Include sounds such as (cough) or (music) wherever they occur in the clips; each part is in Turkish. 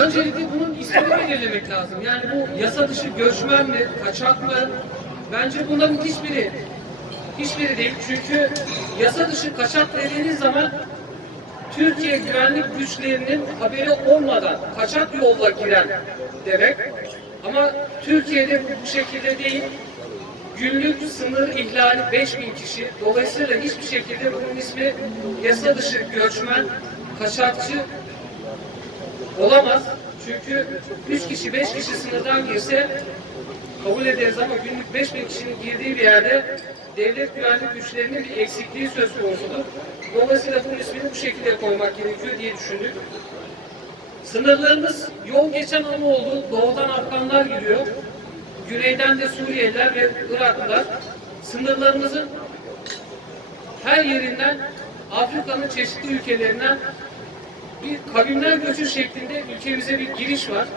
Öncelikle bunun ismini belirlemek lazım. Yani bu yasa dışı göçmen mi, kaçak mı? Bence bunların hiçbiri hiçbiri değil. Çünkü yasa dışı kaçak dediğiniz zaman Türkiye güvenlik güçlerinin haberi olmadan kaçak yolla giren demek. Ama Türkiye'de bu, şekilde değil. Günlük sınır ihlali 5000 kişi. Dolayısıyla hiçbir şekilde bunun ismi yasa dışı göçmen, kaçakçı olamaz. Çünkü 3 kişi 5 kişi sınırdan girse kabul ederiz ama günlük 5000 kişinin girdiği bir yerde devlet güvenlik güçlerinin bir eksikliği söz konusudur. Dolayısıyla bunun ismini bu şekilde koymak gerekiyor diye düşündük. Sınırlarımız yol geçen ama oldu. Doğudan Afganlar giriyor. Güneyden de Suriyeliler ve Iraklılar. Sınırlarımızın her yerinden Afrika'nın çeşitli ülkelerinden bir kavimler göçü şeklinde ülkemize bir giriş var.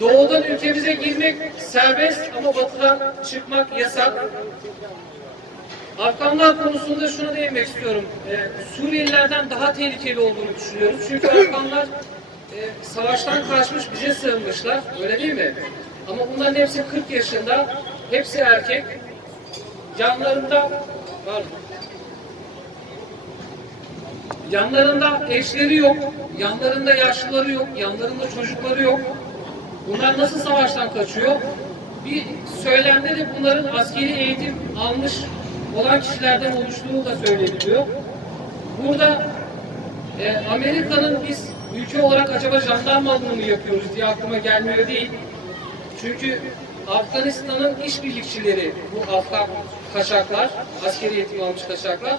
Doğudan ülkemize girmek serbest ama batıdan çıkmak yasak. Afganlar konusunda şunu değinmek istiyorum. Ee, Suriyelilerden daha tehlikeli olduğunu düşünüyoruz. Çünkü Afganlar e, savaştan kaçmış bize sığınmışlar. Öyle değil mi? Ama bunların hepsi 40 yaşında. Hepsi erkek. Yanlarında var mı? Yanlarında eşleri yok, yanlarında yaşlıları yok, yanlarında çocukları yok. Bunlar nasıl savaştan kaçıyor? Bir söylemde de bunların askeri eğitim almış olan kişilerden oluştuğu da söyleniliyor. Burada e, Amerika'nın biz ülke olarak acaba jandarmalığını mı yapıyoruz diye aklıma gelmiyor değil. Çünkü Afganistan'ın işbirlikçileri bu Afgan kaçaklar, askeri eğitim almış kaçaklar.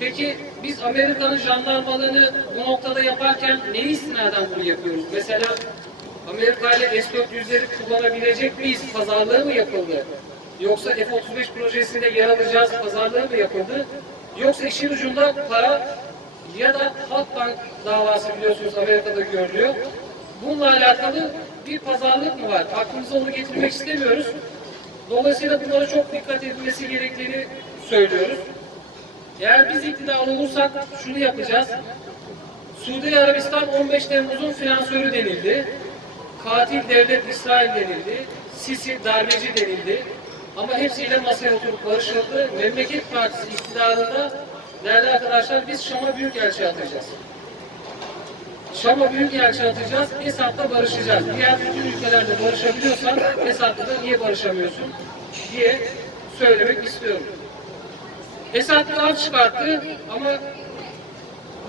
Peki biz Amerika'nın jandarmalığını bu noktada yaparken ne istinaden bunu yapıyoruz? Mesela Amerika ile S-400'leri kullanabilecek miyiz? Pazarlığı mı yapıldı? Yoksa F-35 projesinde yer alacağız pazarlığı mı yapıldı? Yoksa işin ucunda para ya da Halkbank davası biliyorsunuz Amerika'da görülüyor. Bununla alakalı bir pazarlık mı var? Aklımıza onu getirmek istemiyoruz. Dolayısıyla bunlara çok dikkat edilmesi gerektiğini söylüyoruz. Eğer biz iktidar olursak şunu yapacağız. Suudi Arabistan 15 Temmuz'un finansörü denildi. Katil devlet İsrail denildi. Sisi darbeci denildi. Ama hepsiyle masaya oturup barışıldı. Memleket Partisi iktidarında değerli arkadaşlar biz Şam'a büyükelçi atacağız. Şam'a büyükelçi atacağız. Esad'la barışacağız. Diğer bütün ülkelerle barışabiliyorsan Esad'la da niye barışamıyorsun diye söylemek istiyorum. Af çıkarttı ama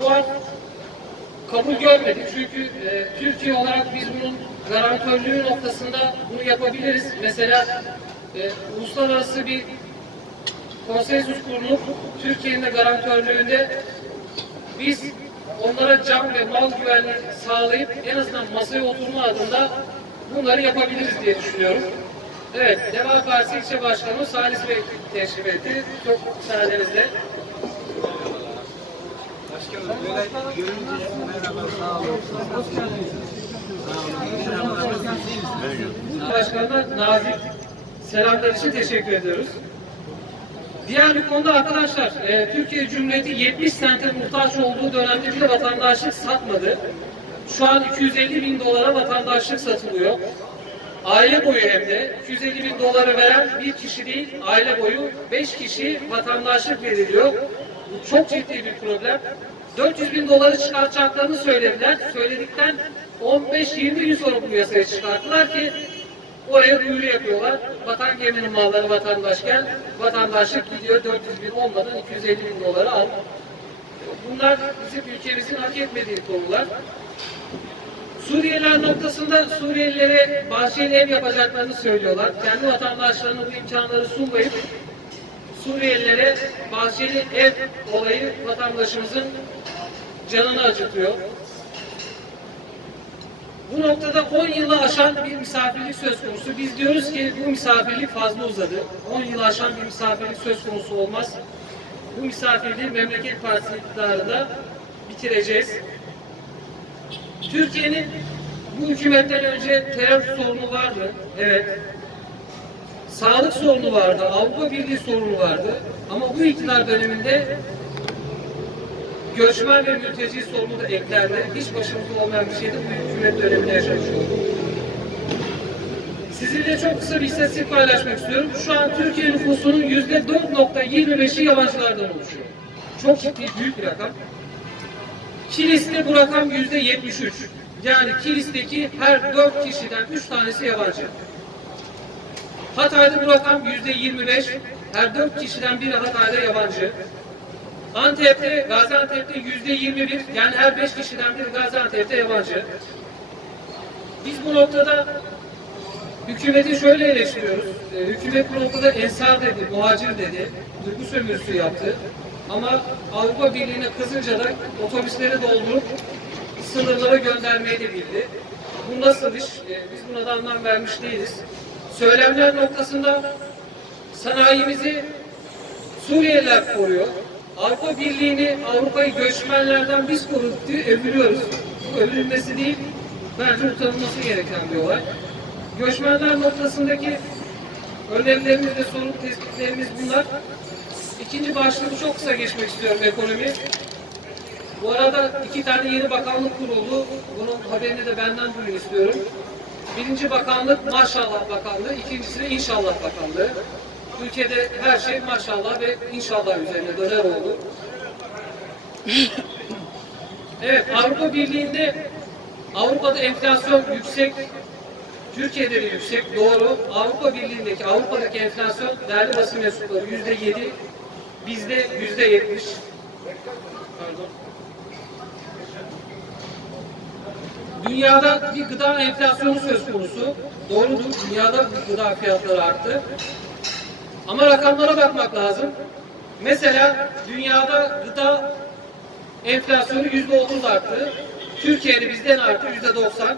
bu af kabul görmedi. Çünkü e, Türkiye olarak biz bunun garantörlüğü noktasında bunu yapabiliriz. Mesela e, uluslararası bir konsensus kurulup Türkiye'nin de garantörlüğünde biz onlara can ve mal güvenliği sağlayıp en azından masaya oturma adında bunları yapabiliriz diye düşünüyorum. Evet, Deva Partisi İlçe Başkanı Salis Bey teşrif etti. Çok müsaadenizle. Başkanım nazik selamlar için teşekkür ediyoruz. Diğer bir konuda arkadaşlar, e, Türkiye Cumhuriyeti 70 sente muhtaç olduğu dönemde bir vatandaşlık satmadı. Şu an 250 bin dolara vatandaşlık satılıyor. Aile boyu hem de 250 bin doları veren bir kişi değil, aile boyu 5 kişi vatandaşlık veriliyor. Bu çok ciddi bir problem. 400 bin doları çıkartacaklarını söylediler. Söyledikten 15-20 gün sonra bu yasayı çıkarttılar ki oraya duyuru yapıyorlar. Vatan geminin malları vatandaş gel, vatandaşlık gidiyor 400 bin olmadan 250 bin doları al. Bunlar bizim ülkemizin hak etmediği konular. Suriyeliler noktasında Suriyelilere bahçeli ev yapacaklarını söylüyorlar. Kendi vatandaşlarına bu imkanları sunmayıp Suriyelilere bahçeli ev olayı vatandaşımızın canını acıtıyor. Bu noktada 10 yılı aşan bir misafirlik söz konusu. Biz diyoruz ki bu misafirlik fazla uzadı. 10 yılı aşan bir misafirlik söz konusu olmaz. Bu misafirliği Memleket Partisi iktidarında bitireceğiz. Türkiye'nin bu hükümetten önce terör sorunu vardı. Evet. Sağlık sorunu vardı. Avrupa Birliği sorunu vardı. Ama bu iktidar döneminde göçmen ve mülteci sorunu da eklendi. Hiç başımızda olmayan bir şeydi. Bu hükümet döneminde yaşamış. Sizinle çok kısa bir istatistik paylaşmak istiyorum. Şu an Türkiye nüfusunun yüzde 4.25'i yabancılardan oluşuyor. Çok ciddi büyük bir rakam. Kilis'te bu rakam yüzde 73. Yani Kilis'teki her 4 kişiden 3 tanesi yabancı. Hatay'da bu rakam yüzde 25. Her 4 kişiden biri Hatay'da yabancı. Antep'te, Gaziantep'te yüzde 21. Yani her 5 kişiden biri Gaziantep'te yabancı. Biz bu noktada Hükümeti şöyle eleştiriyoruz. E, hükümet bu noktada ensar dedi, muhacir dedi, duygu sömürüsü yaptı. Ama Avrupa Birliği'ne kızınca da otobüsleri doldurup sınırlara göndermeyi de bildi. Bu nasıl iş? E, biz buna da anlam vermiş değiliz. Söylemler noktasında sanayimizi Suriyeliler koruyor. Avrupa Birliği'ni, Avrupa'yı göçmenlerden biz koruduk diye övülüyoruz. Bu övülmesi değil, bence utanılması gereken bir olay. Göçmenler noktasındaki önerilerimiz ve sorun tespitlerimiz bunlar. İkinci başlığı çok kısa geçmek istiyorum ekonomi. Bu arada iki tane yeni bakanlık kuruldu. Bunun haberini de benden duyun istiyorum. Birinci bakanlık maşallah bakanlığı, ikincisi de inşallah bakanlığı. Ülkede her şey maşallah ve inşallah üzerine döner oldu. Evet, Avrupa Birliği'nde Avrupa'da enflasyon yüksek, Türkiye'de de yüksek, doğru. Avrupa Birliği'ndeki, Avrupa'daki enflasyon değerli basın mensupları yüzde yedi, bizde yüzde yetmiş. Dünyada bir gıda enflasyonu söz konusu. Doğrudur, dünyada gıda fiyatları arttı. Ama rakamlara bakmak lazım. Mesela dünyada gıda enflasyonu yüzde otuz arttı. Türkiye'de bizden arttı yüzde doksan.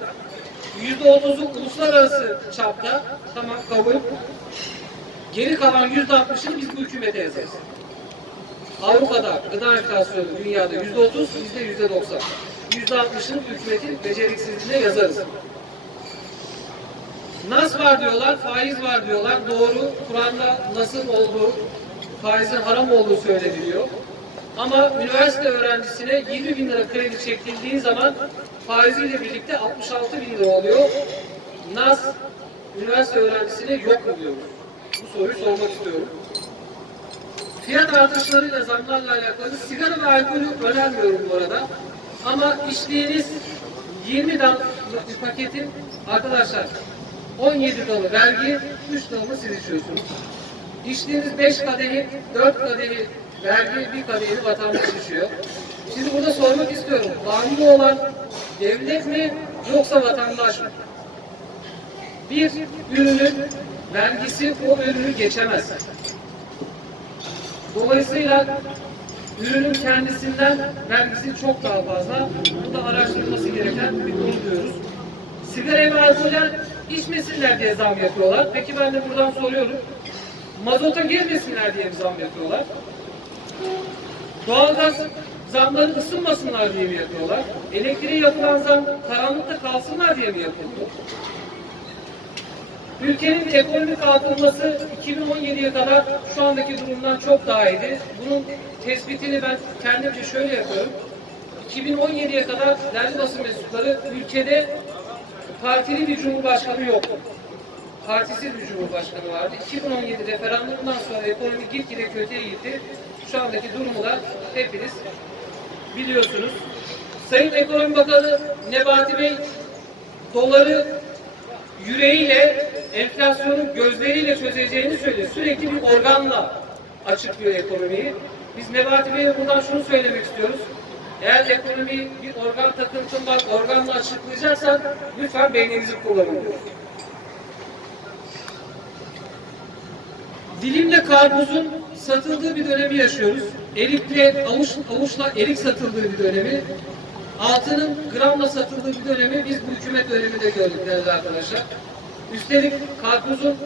Yüzde otuzu uluslararası çapta tamam kabul. Geri kalan yüzde altmışını biz bu hükümete yazarız. Avrupa'da gıda enflasyonu dünyada yüzde otuz, bizde yüzde doksan. Yüzde altmışını hükümetin beceriksizliğine yazarız. Nas var diyorlar, faiz var diyorlar. Doğru, Kur'an'da nasıl olduğu, faizin haram olduğu söyleniliyor. Ama üniversite öğrencisine 20 bin lira kredi çekildiği zaman faiziyle birlikte 66 bin lira oluyor. Nas üniversite öğrencisine yok mu diyor? Bu soruyu sormak istiyorum. Fiyat artışlarıyla zamlarla alakalı sigara ve alkolü önermiyorum bu arada. Ama içtiğiniz 20 damlalık bir paketin arkadaşlar 17 dalı vergi, 3 dalını siz içiyorsunuz. İçtiğiniz 5 kadehi, 4 kadehi vergi, bir kadehini vatandaş içiyor. Şimdi burada sormak istiyorum. Bağımlı olan devlet mi yoksa vatandaş mı? Bir ürünün vergisi o ürünü geçemez. Dolayısıyla ürünün kendisinden vergisi çok daha fazla. Bu da araştırılması gereken bir konu diyoruz. Sigara ve alkole içmesinler diye zam yapıyorlar. Peki ben de buradan soruyorum. Mazota girmesinler diye mi zam yapıyorlar? Doğalgaz zamları ısınmasınlar diye mi yapıyorlar? Elektriğe yapılan zam karanlıkta kalsınlar diye mi yapılıyor? Ülkenin ekonomik kalkınması 2017'ye kadar şu andaki durumdan çok daha iyiydi. Bunun tespitini ben kendimce şöyle yapıyorum. 2017'ye kadar değerli basın mensupları ülkede partili bir cumhurbaşkanı yoktu. Partisiz bir cumhurbaşkanı vardı. 2017 referandumdan sonra ekonomi gitgide kötüye gitti. Şu andaki durumu da hepiniz biliyorsunuz. Sayın Ekonomi Bakanı Nebati Bey doları yüreğiyle, enflasyonu gözleriyle çözeceğini söylüyor. Sürekli bir organla açıklıyor ekonomiyi. Biz Nebati Bey'e buradan şunu söylemek istiyoruz. Eğer ekonomiyi bir organ takıntın var, organla açıklayacaksan lütfen beyninizi kullanın. Dilimle karpuzun satıldığı bir dönemi yaşıyoruz. Erikle, avuç, avuçla erik satıldığı bir dönemi. Altının gramla satıldığı bir dönemi biz bu hükümet döneminde gördük değerli arkadaşlar. Üstelik karpuzun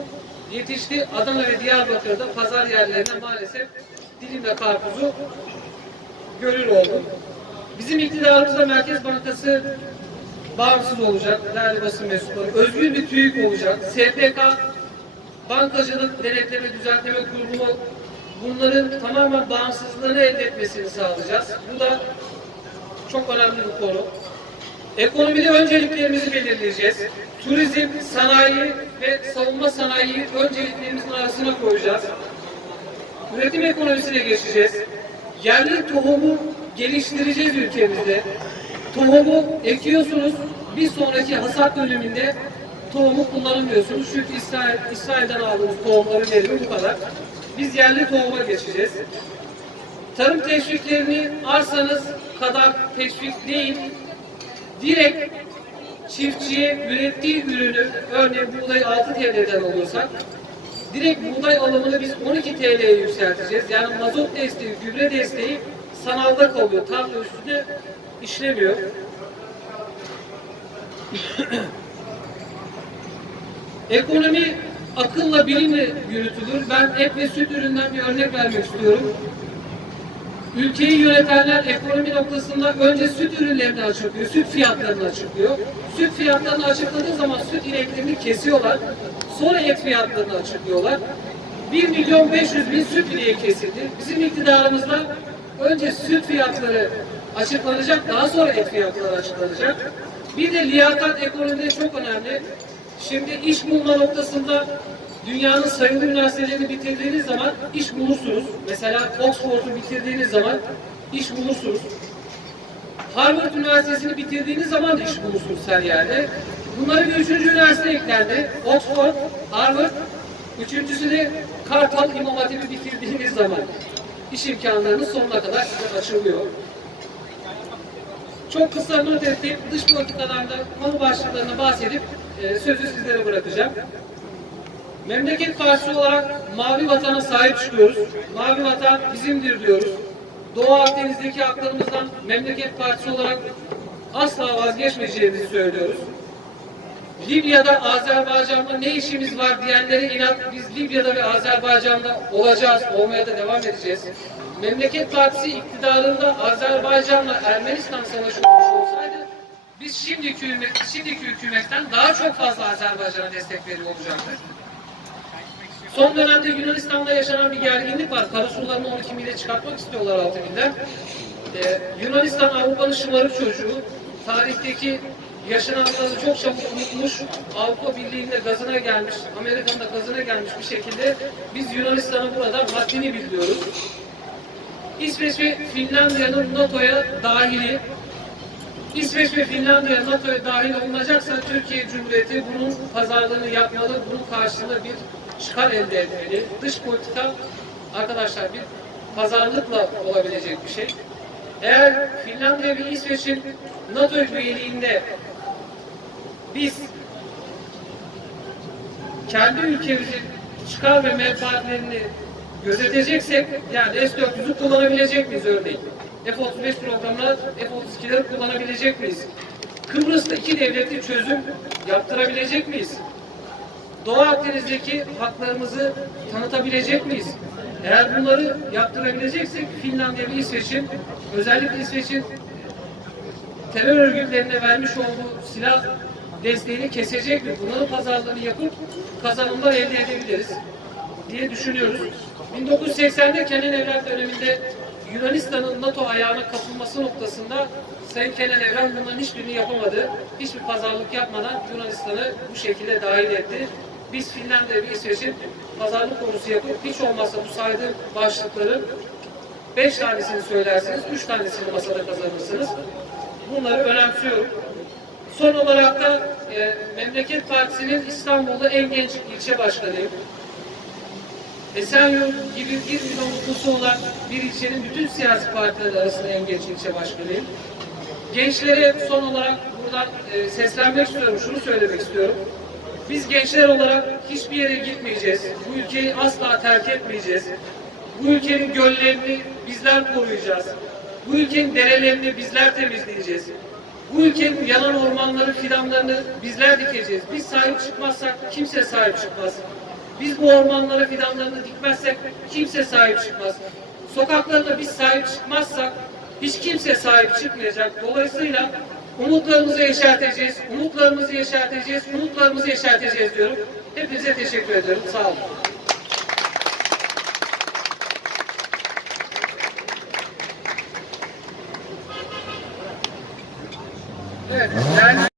yetiştiği Adana ve Diyarbakır'da pazar yerlerine maalesef dilimle karpuzu görür olduk. Bizim iktidarımızda Merkez Bankası bağımsız olacak, değerli basın mensupları. Özgür bir TÜİK olacak. SPK, Bankacılık Denetleme Düzenleme Kurulu bunların tamamen bağımsızlığını elde etmesini sağlayacağız. Bu da Çok önemli bir konu. Ekonomide önceliklerimizi belirleyeceğiz. Turizm, sanayi ve savunma sanayiyi önceliklerimizin arasına koyacağız. Üretim ekonomisine geçeceğiz. Yerli tohumu geliştireceğiz ülkemizde. Tohumu ekiyorsunuz, bir sonraki hasat döneminde tohumu kullanamıyorsunuz. Çünkü İsrail, İsrail'den aldığımız tohumların verimi bu kadar. Biz yerli tohuma geçeceğiz. Tarım teşviklerini arsanız kadar teşvik değil, direkt çiftçiye ürettiği ürünü, örneğin buğday 6 TL'den alıyorsak, direkt buğday alımını biz 12 TL'ye yükselteceğiz. Yani mazot desteği, gübre desteği sanalda kalıyor. Tarla üstüne işlemiyor. (coughs) Ekonomi akılla bilimle yürütülür. Ben et ve süt üründen bir örnek vermek istiyorum. Ülkeyi yönetenler ekonomi noktasında önce süt ürünlerini açıklıyor, süt fiyatlarını açıklıyor. Süt fiyatlarını açıkladığı zaman süt ineklerini kesiyorlar. Sonra et fiyatlarını açıklıyorlar. 1 milyon 500 bin süt ineği kesildi. Bizim iktidarımızda önce süt fiyatları açıklanacak, daha sonra et fiyatları açıklanacak. Bir de liyakat ekonomide çok önemli. Şimdi iş bulma noktasında dünyanın sayılı üniversitelerini bitirdiğiniz zaman iş bulursunuz. Mesela Oxford'u bitirdiğiniz zaman iş bulursunuz. Harvard Üniversitesi'ni bitirdiğiniz zaman da iş bulursunuz her yerde. Bunlara bir üçüncü üniversite eklendi. Oxford, Harvard. Üçüncüsü de Kartal İmam Hatip'i bitirdiğiniz zaman iş imkanlarınız sonuna kadar size açılıyor. Çok kısa not ettiğim dış politikalarda konu başlıklarına bahsedip e, sözü sizlere bırakacağım. Memleket Partisi olarak Mavi Vatan'a sahip çıkıyoruz. Mavi Vatan bizimdir diyoruz. Doğu Akdeniz'deki haklarımızdan Memleket Partisi olarak asla vazgeçmeyeceğimizi söylüyoruz. Libya'da, Azerbaycan'da ne işimiz var diyenlere inat biz Libya'da ve Azerbaycan'da olacağız, olmaya da devam edeceğiz. Memleket Partisi iktidarında Azerbaycan'la Ermenistan savaşı olmuş olsaydı biz şimdiki, hükümet, şimdiki hükümetten daha çok fazla Azerbaycan'a destek veriyor olacaktık. Son dönemde Yunanistan'da yaşanan bir gerginlik var. Karasularını 12 mile çıkartmak istiyorlar 6 milden. Ee, Yunanistan Avrupa'nın şımarık çocuğu. Tarihteki yaşananları çok çabuk unutmuş. Avrupa Birliği'nde gazına gelmiş, Amerika'nın da gazına gelmiş bir şekilde biz Yunanistan'ı burada haddini bildiriyoruz. İsveç ve Finlandiya'nın NATO'ya dahili İsveç ve Finlandiya NATO'ya dahil olunacaksa Türkiye Cumhuriyeti bunun pazarlığını yapmalı, bunun karşılığında bir çıkar elde etmeli. Dış politika arkadaşlar bir pazarlıkla olabilecek bir şey. Eğer Finlandiya ve İsveç'in NATO üyeliğinde biz kendi ülkemizin çıkar ve menfaatlerini gözeteceksek yani S-400'ü kullanabilecek miyiz örneğin? F-35 programına F-32'leri kullanabilecek miyiz? Kıbrıs'ta iki devletli çözüm yaptırabilecek miyiz? Doğu Akdeniz'deki haklarımızı tanıtabilecek miyiz? Eğer bunları yaptırabileceksek Finlandiya ve İsveç'in özellikle İsveç'in terör örgütlerine vermiş olduğu silah desteğini kesecek mi? Bunların pazarlığını yapıp kazanımlar elde edebiliriz diye düşünüyoruz. 1980'de Kenan Evren döneminde Yunanistan'ın NATO ayağına katılması noktasında Sayın Kenan Evren bunların hiçbirini yapamadı. Hiçbir pazarlık yapmadan Yunanistan'ı bu şekilde dahil etti. Biz Finlandiya ve İsveç'in pazarlık konusu yapıp hiç olmazsa bu saydığım başlıkların beş tanesini söylersiniz, üç tanesini masada kazanırsınız. Bunları önemsiyorum. Son olarak da e, Memleket Partisi'nin İstanbul'da en genç ilçe başkanıyım. Esenyurt gibi bir milyon nüfusu olan bir ilçenin bütün siyasi partiler arasında en genç ilçe başkanıyım. Gençlere son olarak buradan e, seslenmek istiyorum, şunu söylemek istiyorum. Biz gençler olarak hiçbir yere gitmeyeceğiz. Bu ülkeyi asla terk etmeyeceğiz. Bu ülkenin göllerini bizler koruyacağız. Bu ülkenin derelerini bizler temizleyeceğiz. Bu ülkenin yanan ormanları, fidanlarını bizler dikeceğiz. Biz sahip çıkmazsak kimse sahip çıkmaz. Biz bu ormanlara fidanlarını dikmezsek kimse sahip çıkmaz. Sokaklarına biz sahip çıkmazsak hiç kimse sahip çıkmayacak. Dolayısıyla Umutlarımızı yeşerteceğiz, umutlarımızı yeşerteceğiz, umutlarımızı yeşerteceğiz diyorum. Hepinize teşekkür ediyorum. Sağ olun. Evet.